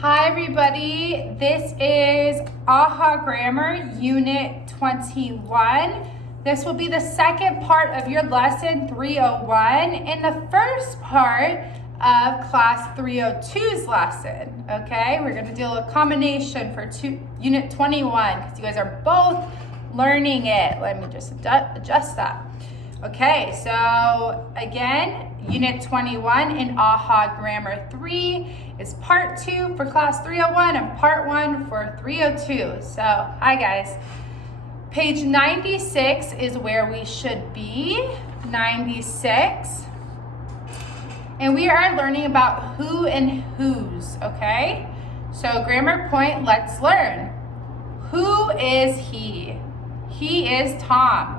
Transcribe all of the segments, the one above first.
Hi everybody, this is AHA Grammar Unit 21. This will be the second part of your lesson 301 and the first part of class 302's lesson, okay? We're gonna do a combination for Unit 21 because you guys are both learning it. Let me just adjust that. Okay, so again, Unit 21 in AHA Grammar 3 is part 2 for class 301 and part 1 for 302. So, hi guys. Page 96 is where we should be, 96. And we are learning about who and whose, okay? So, grammar point, let's learn. Who is he? He is Tom.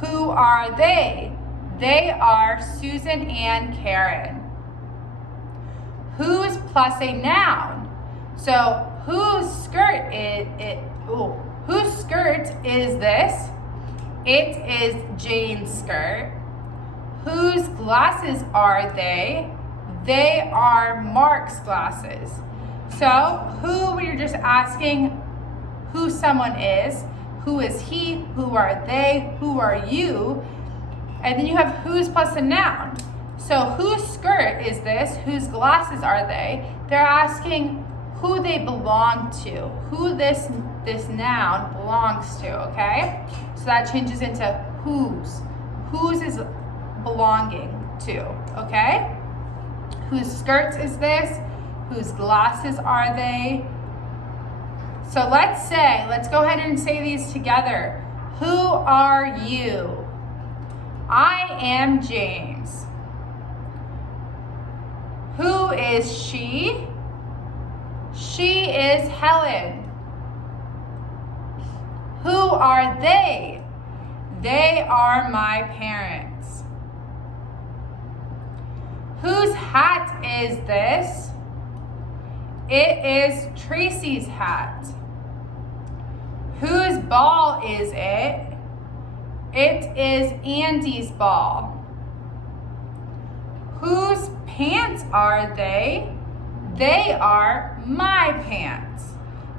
Who are they? They are Susan and Karen. Whose plus a noun. So whose skirt whose skirt is this? It is Jane's skirt. Whose glasses are they? They are Mark's glasses. So who, when you're just asking who someone is, who is he, who are they, who are you, and then you have whose plus a noun. So whose skirt is this? Whose glasses are they? They're asking who they belong to, who this noun belongs to, okay? So that changes into whose. Whose is belonging to, okay? Whose skirt is this? Whose glasses are they? So let's go ahead and say these together. Who are you? I am James. Who is she? She is Helen. Who are they? They are my parents. Whose hat is this? It is Tracy's hat. Whose ball is it? It is Andy's ball. Whose pants are they? They are my pants.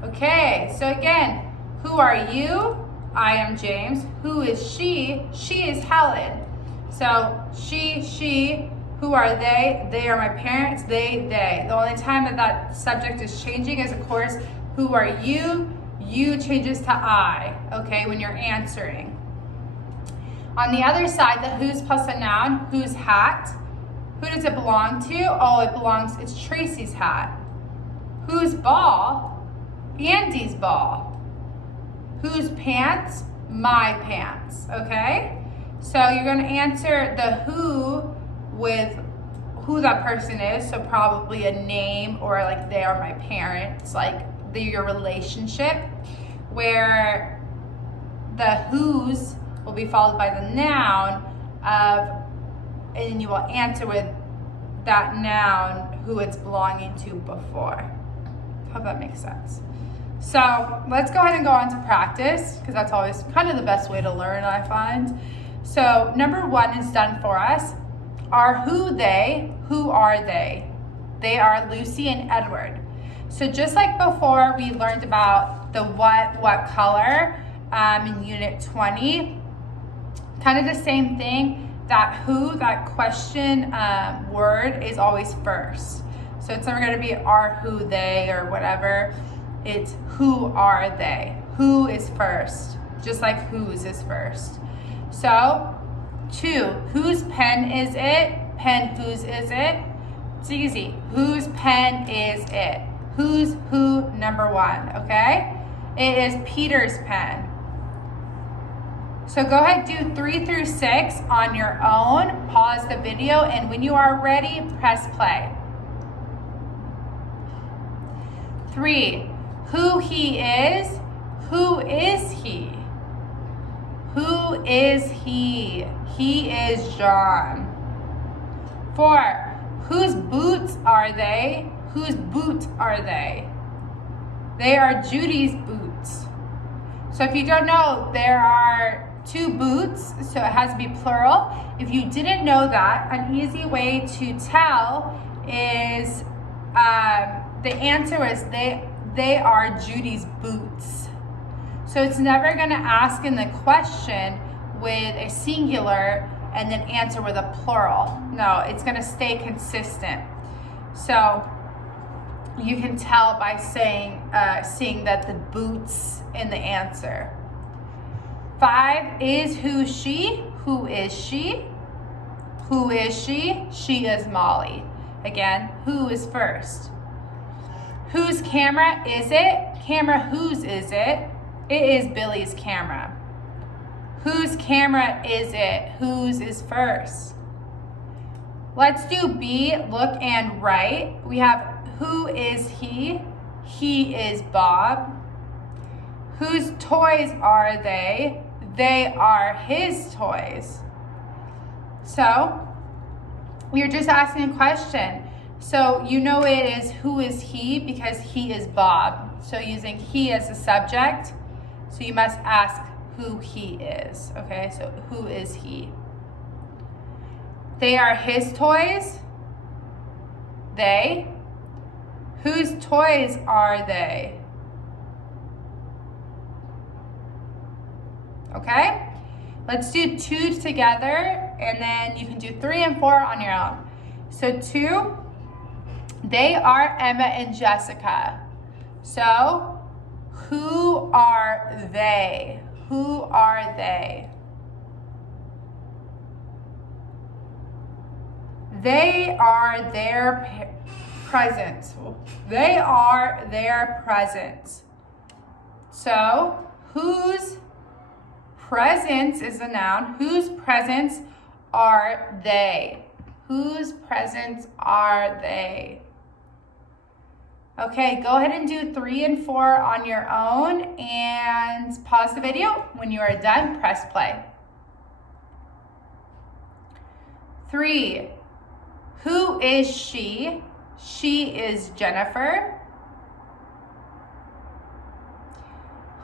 Okay, so again, who are you? I am James. Who is she? She is Helen. So she, who are they? They are my parents, they. The only time that subject is changing is, of course, who are you? You changes to I, okay, when you're answering. On the other side, the whose plus a noun, whose hat. Who does it belong to? It's Tracy's hat. Whose ball? Andy's ball. Whose pants? My pants, okay? So you're gonna answer the who with who that person is, so probably a name or like they are my parents, like your relationship, where the whose will be followed by the noun and you will answer with that noun who it's belonging to before. Hope that makes sense. So let's go ahead and go on to practice, because that's always kind of the best way to learn, I find. So number 1 is done for us. Are who they? Who are they? They are Lucy and Edward. So just like before, we learned about the what color in Unit 20. Kind of the same thing, that who, that question word is always first. So it's never gonna be are who they or whatever. It's who are they? Who is first, just like whose is first. So 2, whose pen is it? Pen, whose is it? It's easy. Whose pen is it? Who's who, number 1, okay? It is Peter's pen. So go ahead, do 3 through 6 on your own. Pause the video, and when you are ready, press play. 3, who he is. Who is he? Who is he? He is John. 4, whose boots are they? Whose boot are they? They are Judy's boots. So if you don't know, there are 2 boots, so it has to be plural. If you didn't know that, an easy way to tell is the answer is they are Judy's boots. So it's never going to ask in the question with a singular and then answer with a plural. No, it's going to stay consistent. So you can tell by seeing that the boots in the answer. 5 is who she. Who is she? Who is she? She is Molly. Again, who is first? Whose camera is it? Camera whose is it? It is Billy's camera. Whose camera is it? Whose is first? Let's do B, look and write. We have who is he? He is Bob. Whose toys are they? They are his toys. So, you're just asking a question. So, you know it is who is he because he is Bob. So, using he as a subject. So, you must ask who he is. Okay, so who is he? They are his toys. They. Whose toys are they? Okay? Let's do 2 together, and then you can do 3 and 4 on your own. So 2, they are Emma and Jessica. So, who are they? Who are they? They are their presents. They are their presents. So, whose presents is a noun. Whose presents are they? Whose presents are they? Okay, go ahead and do 3 and 4 on your own and pause the video. When you are done, press play. 3. Who is she? She is Jennifer.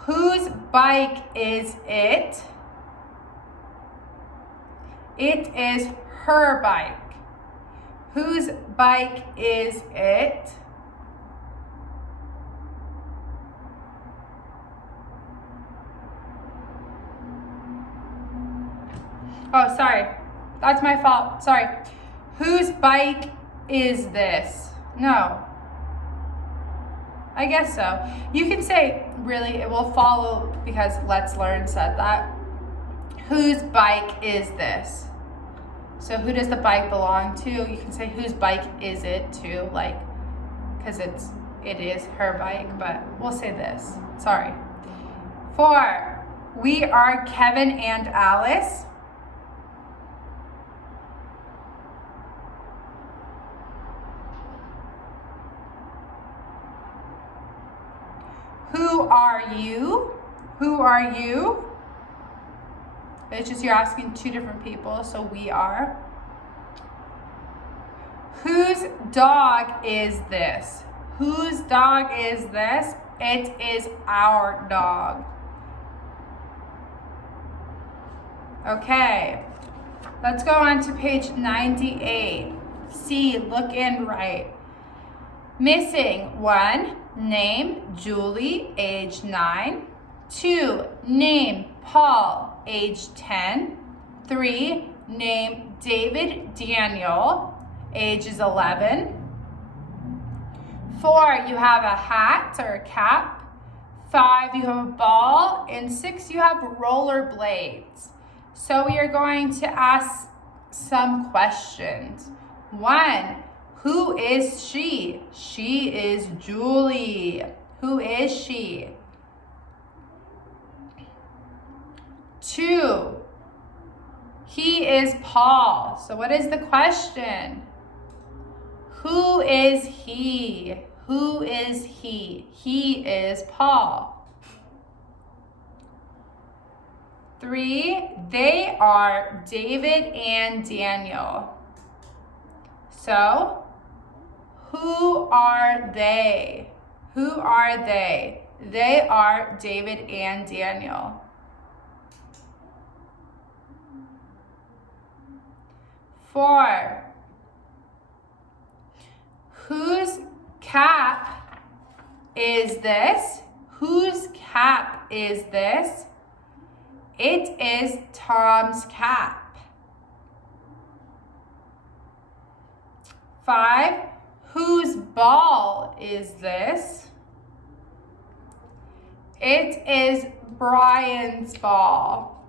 Whose bike is it? It is her bike. Whose bike is it? Oh, sorry. That's my fault. Sorry. Whose bike is this? No. I guess so. You can say, really, it will follow because Let's Learn said that. Whose bike is this? So who does the bike belong to? You can say whose bike is it too, like, because it is her bike, but we'll say this. Sorry. 4. We are Kevin and Alice. Who are you? Who are you? It's just you're asking 2 different people, so we are. Whose dog is this? Whose dog is this? It is our dog. Okay, let's go on to page 98. C, look and write. Missing 1, name Julie, age 9. 2, name Paul, age 10. 3, name David Daniel, age is 11. 4, you have a hat or a cap. 5, you have a ball. And 6, you have roller blades. So we are going to ask some questions. 1, who is she? She is Julie. Who is she? 2, he is Paul. So what is the question? Who is he? Who is he? He is Paul. 3, they are David and Daniel. So, who are they? Who are they? They are David and Daniel. 4, whose cap is this? Whose cap is this? It is Tom's cap. 5, whose ball is this? It is Brian's ball.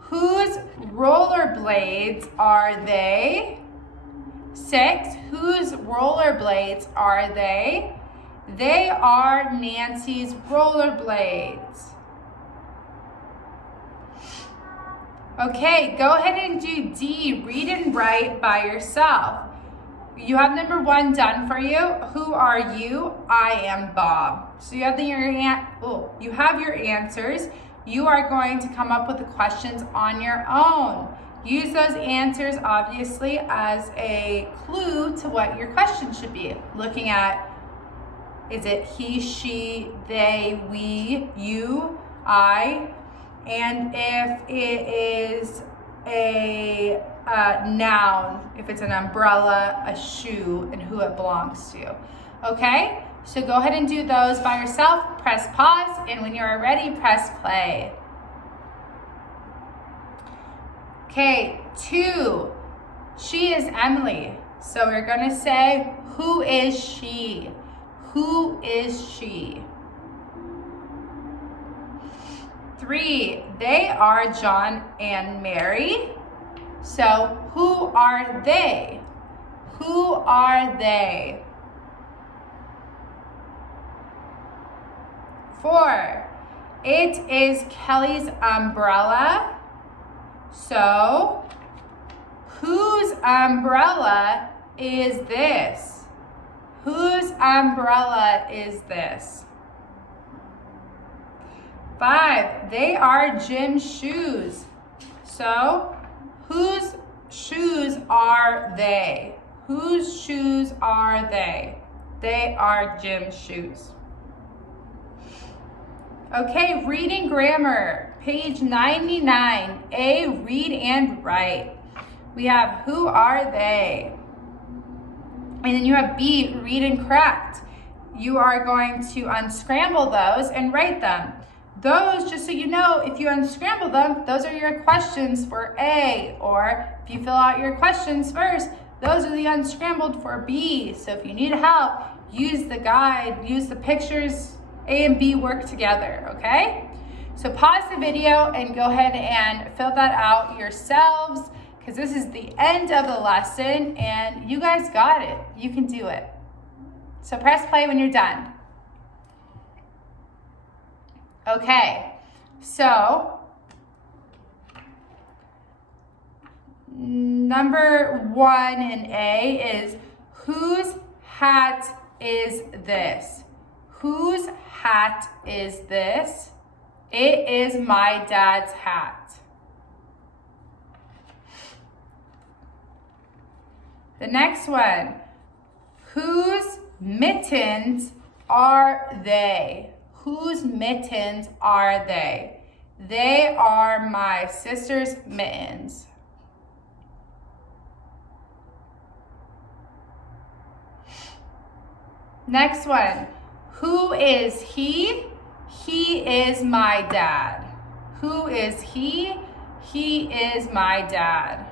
Whose rollerblades are they? 6, whose rollerblades are they? They are Nancy's rollerblades. Okay, go ahead and do D, read and write by yourself. You have number 1 done for you. Who are you? I am Bob. So you have your answers. You are going to come up with the questions on your own. Use those answers obviously as a clue to what your question should be. Looking at, is it he, she, they, we, you, I? And if it is a noun, if it's an umbrella, a shoe, and who it belongs to. Okay? So go ahead and do those by yourself. Press pause, and when you are ready, press play. Okay, 2. She is Emily. So we're going to say, who is she? Who is she? 3, they are John and Mary. So who are they? Who are they? 4, it is Kelly's umbrella. So whose umbrella is this? Whose umbrella is this? 5, they are Jim's shoes. So whose shoes are they? Whose shoes are they? They are Jim's shoes. Okay, reading grammar, page 99. A, read and write. We have who are they? And then you have B, read and correct. You are going to unscramble those and write them. Those, just so you know, if you unscramble them, those are your questions for A, or if you fill out your questions first, those are the unscrambled for B. So if you need help, use the guide, use the pictures. A and B work together, okay? So pause the video and go ahead and fill that out yourselves, because this is the end of the lesson and you guys got it. You can do it. So press play when you're done. Okay, so number 1 in A is, whose hat is this? Whose hat is this? It is my dad's hat. The next one, whose mittens are they? Whose mittens are they? They are my sister's mittens. Next one, who is he? He is my dad. Who is he? He is my dad.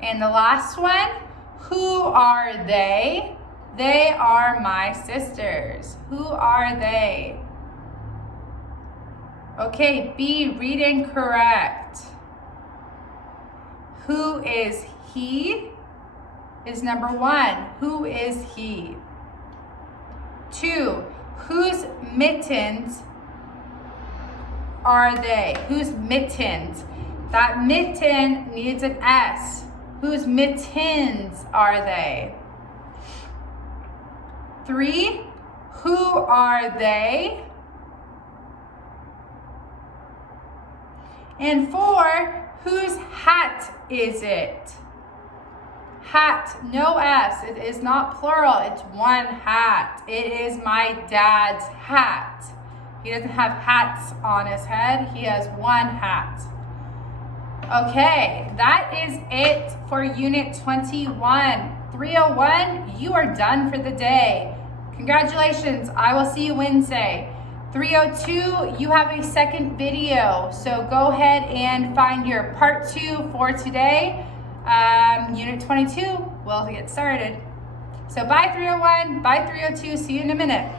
And the last one, who are they? They are my sisters. Who are they? Okay, B, read and correct. Who is he? Is number 1. Who is he? 2, whose mittens are they? Whose mittens? That mitten needs an S. Whose mittens are they? 3, who are they? And 4, whose hat is it? Hat, no S. It is not plural. It's one hat. It is my dad's hat. He doesn't have hats on his head. He has one hat. Okay, that is it for Unit 21. 301, you are done for the day. Congratulations, I will see you Wednesday. 302, you have a second video, so go ahead and find your part 2 for today. Unit 22, we'll get started. So bye 301, bye 302, see you in a minute.